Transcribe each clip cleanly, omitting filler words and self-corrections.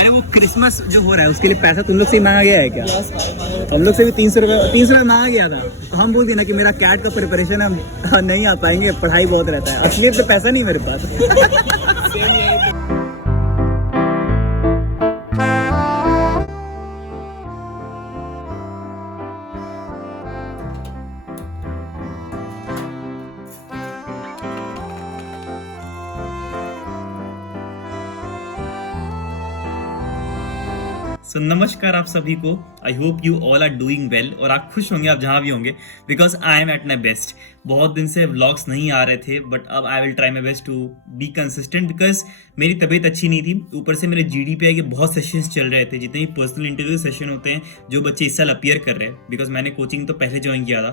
अरे वो क्रिसमस जो हो रहा है उसके लिए पैसा तुम लोग से ही मांगा गया है क्या? हम लोग से भी 300 रुपये मांगा गया था। तो हम बोल दिए ना कि मेरा कैट का प्रिपरेशन हम नहीं आ पाएंगे, पढ़ाई बहुत रहता है, असलियत तो पैसा नहीं मेरे पास। नमस्कार आप सभी को। I hope you all are doing well और आप खुश होंगे आप जहाँ भी होंगे, because I am at my best. बहुत दिन से व्लॉग्स नहीं आ रहे थे, बट अब I will try my best to be consistent, because मेरी तबीयत अच्छी नहीं थी। ऊपर से मेरे GDPI के बहुत सेशंस चल रहे थे, जितने भी पर्सनल इंटरव्यू सेशन होते हैं जो बच्चे इस साल अपीयर कर रहे हैं, बिकॉज मैंने कोचिंग तो पहले ज्वाइन किया था,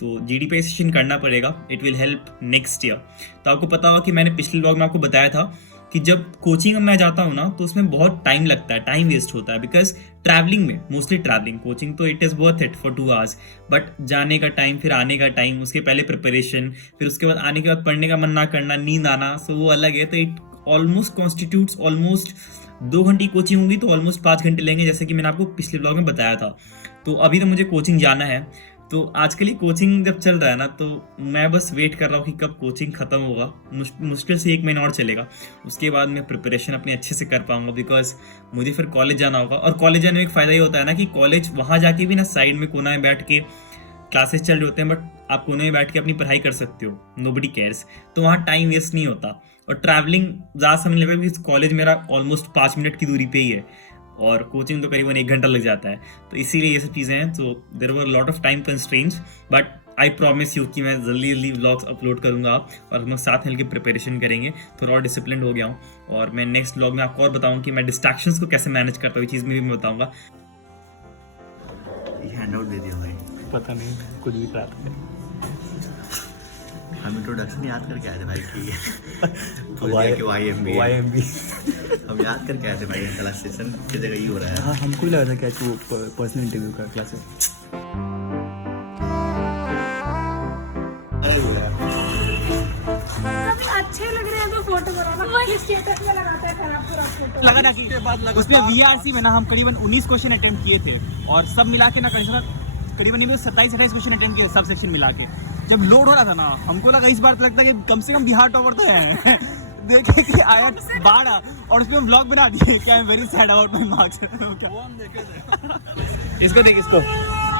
तो GDPI सेशन करना पड़ेगा। It will help next year. तो आपको पता होगा कि मैंने पिछले व्लॉग में आपको बताया था कि जब कोचिंग में मैं जाता हूँ ना तो उसमें बहुत टाइम लगता है, टाइम वेस्ट होता है, बिकॉज ट्रैवलिंग में, मोस्टली ट्रैवलिंग, कोचिंग तो it is worth it for 2 hours, but जाने का टाइम, फिर आने का टाइम, उसके पहले प्रिपरेशन, फिर उसके बाद आने के बाद पढ़ने का मन ना करना, नींद आना, सो वो अलग है। तो इट ऑलमोस्ट कॉन्स्टिट्यूट्स ऑलमोस्ट 2 घंटे कोचिंग होगी तो ऑलमोस्ट 5 घंटे लेंगे, जैसे कि मैंने आपको पिछले ब्लॉग में बताया था। तो अभी तो मुझे कोचिंग जाना है, तो आजकल ही कोचिंग जब चल रहा है ना, तो मैं बस वेट कर रहा हूँ कि कब कोचिंग ख़त्म होगा। मुश्किल से 1 महीना और चलेगा, उसके बाद मैं प्रिपरेशन अपनी अच्छे से कर पाऊंगा, बिकॉज मुझे फिर कॉलेज जाना होगा। और कॉलेज जाने में एक फ़ायदा ये होता है ना कि कॉलेज वहाँ जाके भी ना साइड में कोना में बैठ के क्लासेस चल रहे होते हैं, बट आप कोने में बैठ के अपनी पढ़ाई कर सकते हो, नोबडी केयर्स, तो वहाँ टाइम वेस्ट नहीं होता। और ट्रैवलिंग ज़्यादा समय लगेगा, क्योंकि कॉलेज मेरा ऑलमोस्ट 5 मिनट की दूरी पे ही है और कोचिंग तो करीबन 1 घंटा लग जाता है। तो इसीलिए ये सब चीज़ें हैं। तो there were lot of time constraints, but I promise you कि मैं जल्दी व्लॉग्स अपलोड करूंगा और हम लोग साथ मिलकर प्रिपरेशन करेंगे। थोड़ा और डिसिप्लिन हो गया हूँ, और मैं नेक्स्ट व्लॉग में आपको और बताऊँ कि मैं डिस्ट्रैक्शंस को कैसे मैनेज करता हूँ, चीज़ में भी मैं बताऊँगा। हैंड आउट दे दिया भाई, पता नहीं कुछ भी प्राप्त है। हम इंट्रोडक्शन याद करके आए थे भाई की YMB हम याद करके आए थे भाई, क्लास सेशन की जगह ही हो रहा है। हाँ, हमको ही लगा था कि वो पर्सनल इंटरव्यू का क्लास है। अच्छे लग रहे हैं तो फोटो बनाना, वही स्टेटस में लगाता है खराब पूरा फोटो। लगा ना कि उसमें VRC में ना हम करीबन 19 क्वेश्चन अटेम्प्ट किए थे, और सब मिला के ना करीबन 27-28 क्वेश्चन अटेम्प्ट किए, सब सेक्शन मिला के। जब लोड हो रहा था ना, हमको लगा इस बार लगता है कि कम से कम बिहार टॉपर तो है। देखे कि आया 12 और उसमें हम व्लॉग बना दिए कि I am very sad about my marks. इसको देख, इसको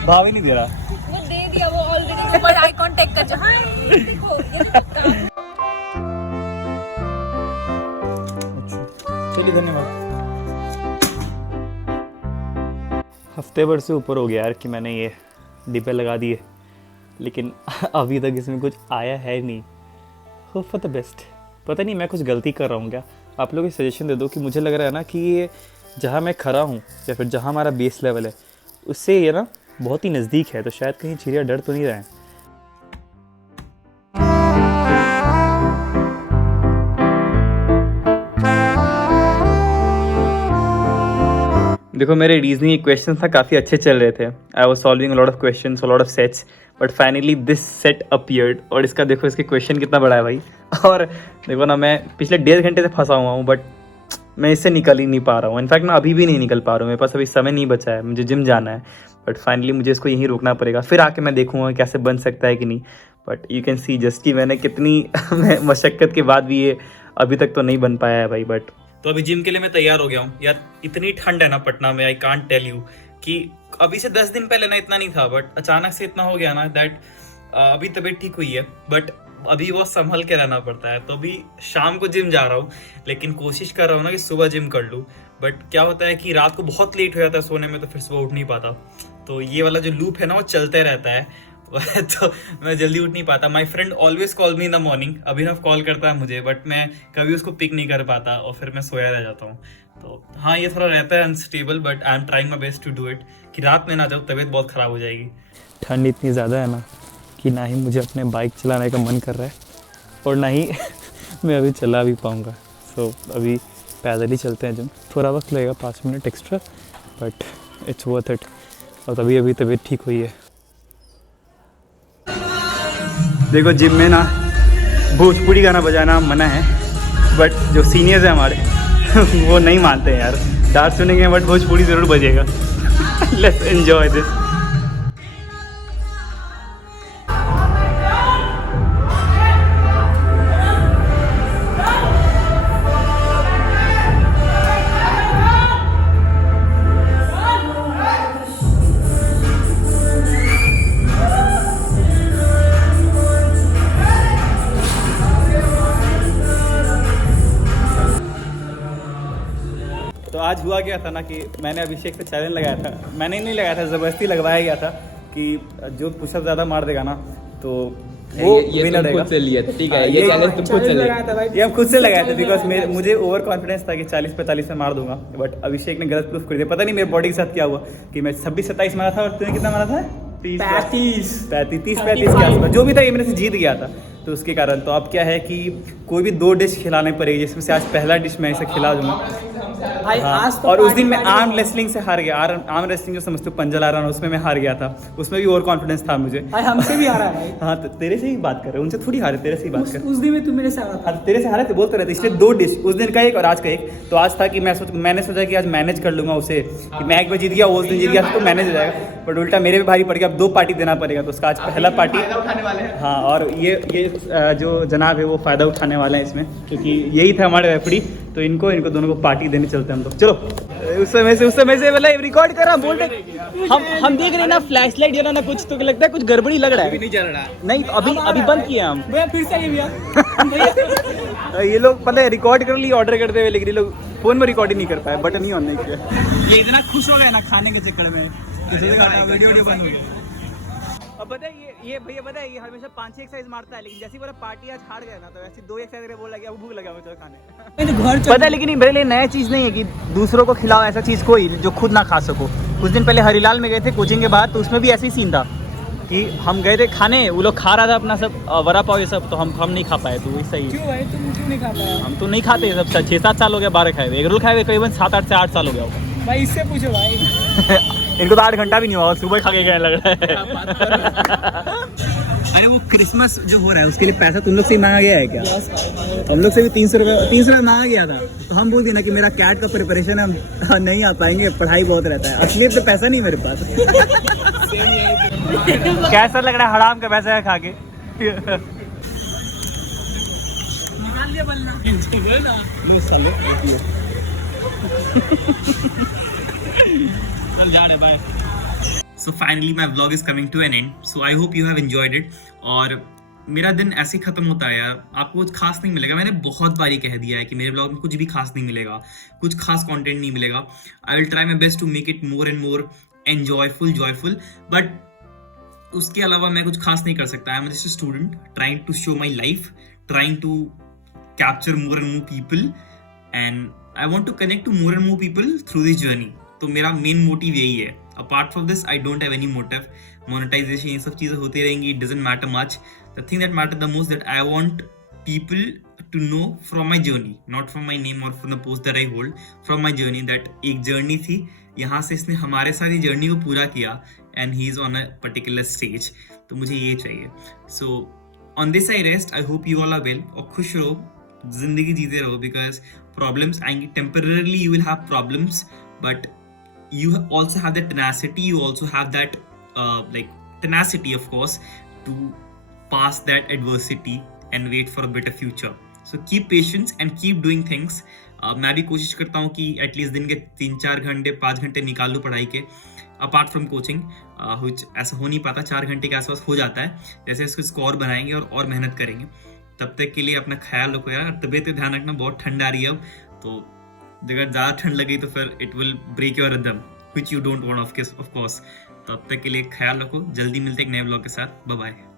भाव ही नहीं दे रहा। वो दे दिया, वो ऑलरेडी ऊपर आई कांटेक्ट कर जहां देखो ये चलिए, धन्यवाद। हफ्ते भर से ऊपर हो गया यार कि मैंने ये डिब्बे लगा दिए, लेकिन अभी तक इसमें कुछ आया है नहीं। Hope for the best. पता नहीं मैं कुछ गलती कर रहा हूँ क्या? आप लोग सजेशन दे दो कि मुझे लग रहा है ना कि ये जहाँ मैं खड़ा हूँ या फिर जहाँ हमारा बेस लेवल है उससे ये ना बहुत ही नज़दीक है, तो शायद कहीं चिड़िया डर तो नहीं रहे हैं। देखो, मेरे रीजनिंग क्वेश्चंस ना काफ़ी अच्छे चल रहे थे। I was solving a lot of questions, a lot of sets, but finally this set appeared. और इसका देखो, इसके क्वेश्चन कितना बड़ा है भाई। और देखो ना, मैं पिछले 1.5 घंटे से फंसा हुआ हूँ, बट मैं इससे निकल ही नहीं पा रहा हूँ। इनफैक्ट मैं अभी भी नहीं निकल पा रहा हूँ, मेरे पास अभी समय नहीं बचा है, मुझे जिम जाना है, बट फाइनली मुझे इसको यहीं रोकना पड़ेगा। फिर आके मैं देखूँगा कैसे बन सकता है कि नहीं। But you can see just कि मैंने कितनी मशक्क़त के बाद भी ये अभी तक तो नहीं बन पाया है भाई। बट तो अभी जिम के लिए मैं तैयार हो गया हूँ यार। इतनी ठंड है ना पटना में, आई कांट टेल यू कि अभी से 10 दिन पहले ना इतना नहीं था, बट अचानक से इतना हो गया ना दैट अभी तबीयत ठीक हुई है, बट अभी बहुत संभल के रहना पड़ता है। तो अभी शाम को जिम जा रहा हूँ, लेकिन कोशिश कर रहा हूँ ना कि सुबह जिम कर लूँ। बट क्या होता है कि रात को बहुत लेट हो जाता है सोने में, तो फिर सुबह उठ नहीं पाता। तो ये वाला जो लूप है ना वो चलते रहता है। तो मैं जल्दी उठ नहीं पाता। My friend always call me in the morning. Abhinav call करता है मुझे, बट मैं कभी उसको पिक नहीं कर पाता और फिर मैं सोया रह जाता हूँ। तो हाँ, ये थोड़ा रहता है unstable, but I am trying my best to do it कि रात में ना जाऊँ, तबीयत बहुत ख़राब हो जाएगी। ठंड इतनी ज़्यादा है ना कि ना ही मुझे अपने बाइक चलाने का मन कर रहा है, और ना ही मैं अभी चला भी पाऊँगा। सो अभी पैदल ही चलते हैं जिम। थोड़ा वक्त लगेगा, 5 minute extra, but it's worth it. और तभी अभी तबीयत ठीक हुई है। देखो, जिम में ना भोजपुरी गाना बजाना मना है, बट जो सीनियर्स हैं हमारे वो नहीं मानते हैं यार। डांस सुनेंगे बट भोजपुरी जरूर बजेगा। Let's enjoy this. तो आज हुआ क्या था ना कि मैंने अभिषेक से चैलेंज लगाया था, मैंने नहीं लगाया था, ज़बरदस्ती लगवाया गया था कि जो पुशअप ज़्यादा मार देगा ना तो वो विनर रहेगा। खुद से लिया था, ठीक है, ये चैलेंज तुम खुद से लगाया था भाई। ये हम खुद से लगाए थे बिकॉज मुझे ओवर कॉन्फिडेंस था कि 40-45 में मार दूंगा, बट अभिषेक ने गलत प्रूफ कर दिया। पता नहीं मेरे बॉडी के साथ क्या हुआ कि मैं 26-27 मारा था और तूने कितना मारा था? 30-35 के आसपास, जो भी था ये मेरे से जीत गया था। तो उसके कारण तो अब क्या है कि कोई भी 2 डिश खिलाने पड़ेगी, जिसमें से आज पहला डिश मैं इसे खिला दूंगा भाई। आज तो और उस दिन मैं आर्म रेसलिंग से हार गया। आर्म रेसलिंग जो समझते हो पंजा लहराना, उसमें मैं हार गया था। उसमें भी ओवर कॉन्फिडेंस था मुझे। भाई हमसे भी हारा भाई। हाँ तो तेरे से ही बात कर रहे, उनसे थोड़ी हारे, तेरे से ही बात कर। उस दिन में तू मेरे से हारा था। तेरे से हारे थे, बोलते रहते, इसलिए 2 डिश, उस दिन का एक और आज का एक। तो आज था कि मैंने सोचा कि आज मैनेज कर लूंगा उसे, कि मैं एक बार जीत गया, उस दिन जीत गया तो मैनेज हो जाएगा, बट उल्टा मेरे भी भारी पड़ गया। अब 2 पार्टी देना पड़ेगा, तो उसका आज पहला पार्टी उठाने वाले हैं। हाँ, और ये जो जनाब है वो फ़ायदा उठाने वाले हैं इसमें, क्योंकि यही था हमारे रेफरी। तो इनको दोनों को पार्टी देने चलते हैं हम लोग। चलो उस समय से मतलब रिकॉर्ड कर रहा, बोल रहे हम देख रहे हैं ना फ्लैश लाइट जला ना, कुछ तो लगता है कुछ गड़बड़ी लग रहा है। नहीं चल रहा, नहीं अभी बंद किया हम। भैया फिर से ये भैया ये लोग पता है रिकॉर्ड कर लिए ऑर्डर करते हुए, लेकिन ये लोग फोन में रिकॉर्ड ही नहीं कर पाए, बटन नहीं ऑन नहीं किया। ये इतना खुश हो गया ना खाने के चक्कर में, वीडियो बंद हो गया। अब पता है ये भैया पता है ये हमेशा 5-6 एक्सरसाइज मारता है, लेकिन जैसी बोला पार्टी आज हार गया ना तो ऐसी 2 एक्सरसाइज बोल लगा, अब भूख लगा मुझे खाने। घर पता है, लेकिन ये मेरे लिए नया चीज़ नहीं है कि दूसरों को खिलाओ ऐसा चीज़ कोई जो खुद ना खा सको। कुछ दिन पहले हरिलाल में गए थे कोचिंग के बाद, तो उसमें भी ऐसे ही सीन था कि हम गए थे खाने, वो लोग खा रहा था अपना सब वड़ा पाव ये सब, तो हम नहीं खा पाए। तो वही सही क्यों भाई तुम क्यों नहीं खा पाया? हम तो नहीं खाते सब, 6-7 साल हो गया 12 खाए हुए, एग रोल खाए हुए करीबन 7-8 से 8 साल हो गया होगा भाई। इससे पूछो भाई। इनको तो 8 घंटा भी नहीं हुआ, सुबह खा के गए लग रहा है। अरे वो क्रिसमस जो हो रहा है उसके लिए पैसा तुम लोग से ही मांगा गया है क्या? हम लोग से भी 300 रुपये मांगा गया था, तो हम बोल दिए ना कि मेरा कैट का प्रिपरेशन हम नहीं आ पाएंगे, पढ़ाई बहुत रहता है। असली तो पैसा नहीं मेरे पास। कैसा लग रहा है हराम का पैसा है खा के? निकाल लिया बल्ला। लो सालो जा रहे bye. So finally my vlog is coming to an end. So I hope you have enjoyed it. और मेरा दिन ऐसे ही खत्म होता है यार, आपको कुछ खास नहीं मिलेगा। मैंने बहुत बारी कह दिया है कि मेरे ब्लॉग में कुछ भी खास नहीं मिलेगा, कुछ खास कंटेंट नहीं मिलेगा। I will try my best to make it more and more joyful, but उसके अलावा मैं कुछ खास नहीं कर सकता। I am just a student trying to show my life, trying to capture more and more people, and I want to connect to more and more people through this journey. तो मेरा मेन मोटिव यही है। Apart from this I don't have any motive. Monetization ये सब चीज़ें होती रहेंगी, it doesn't matter much. The thing that matter the most that I want people to know from my journey, not from my name और from the post that I hold, from my journey, that एक journey थी, यहाँ से इसने हमारे साथ ये journey को पूरा किया and he is on a particular stage. तो मुझे ये चाहिए। So on this I rest. I hope you all are well और खुश रहो, जिंदगी जीते रहो, बिकॉज प्रॉब्लम्स आएंगी। Temporarily you will have problems, but you also have that tenacity, you also have that tenacity of course to pass that adversity and wait for a better future. So keep patience and keep doing things. मैं भी कोशिश करता हूँ कि at least दिन के 3-4 घंटे 5 घंटे निकाल लूँ पढ़ाई के, अपार्ट फ्रॉम कोचिंग, which ऐसा हो नहीं पाता, 4 घंटे के आसपास हो जाता है। जैसे इसको स्कोर बनाएंगे और मेहनत करेंगे। तब तक के लिए अपना ख्याल रखो यार, तबीयत पे ध्यान रखना, बहुत ठंड आ रही है अब, तो अगर ज़्यादा ठंड लगी तो फिर it will break your rhythm, which you don't want of course. तब तक के लिए ख्याल रखो, जल्दी मिलते हैं एक नए ब्लॉग के साथ। Bye bye.